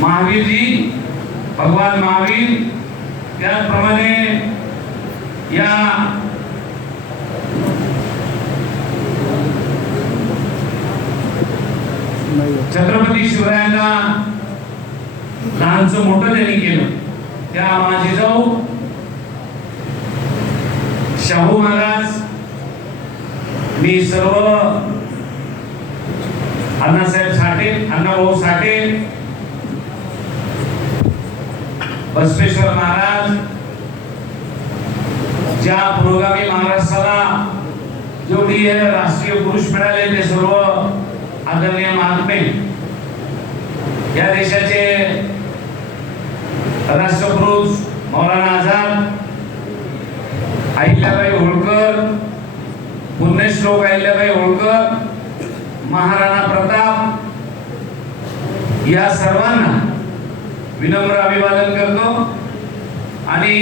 महावीरजी भगवान महावीर त्याचप्रमाणे या छत्रपती शिवरायांना लहानच मोठं त्यांनी केलं. त्या माझी जाऊ शाहू महाराज मी सर्व अण्णासाहेब साठे अण्णाभाऊ साठे बसवेश्वर महाराज ज्या पुरोगामी महाराष्ट्राला जेवढी राष्ट्रीय पुरुष मिळाले ते सर्व आदरणीय महात्मे या देशाचे राष्ट्रपुरुष मौलाना आझाद अहिल्याबाई होळकर पुण्यश्लोक अहिल्याबाई होळकर महाराणा प्रताप या सर्वांना विनम्र अभिवादन करतो. आणि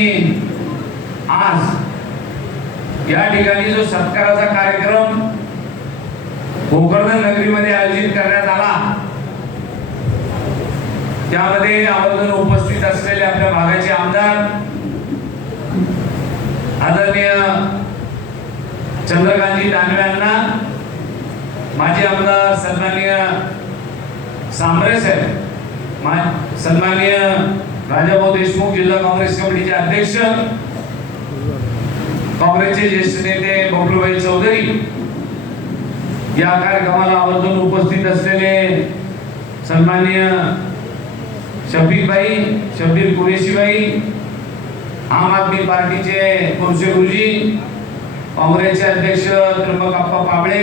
आज या ठिकाणी जो सत्काराचा कार्यक्रम गोकर्ण नगरीमध्ये आयोजित करण्यात आला त्यामध्ये आवर्जून उपस्थित असलेले आपल्या भागाचे आमदार आदरणीय चंद्रकांतजी दानवे यांना माजी आमदार सन्माननीय सांबरे साहेब सन्माननीय राजाभाऊ देशमुख जिल्हा काँग्रेस कमिटीचे अध्यक्ष काँग्रेसचे ज्येष्ठ नेते बबलूभाई चौधरी या कार्यक्रमाला आवर्जून उपस्थित असलेले सन्माननीय शफीकबाई शब्बीर कुरेशीबाई आम आदमी पार्टीचे कोमसे गुरुजी काँग्रेसचे अध्यक्ष त्र्यंबक आप्पा पाबळे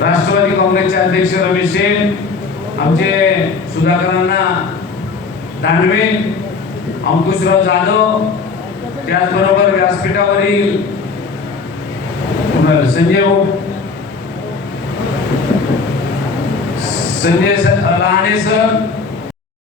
राष्ट्रवादी काँग्रेसचे अध्यक्ष रमेश शेठ आमचे सुधाकरांना दानवे अंकुशराव जाधव त्याचबरोबर व्यासपीठावरील संजय संजय लहाने सर.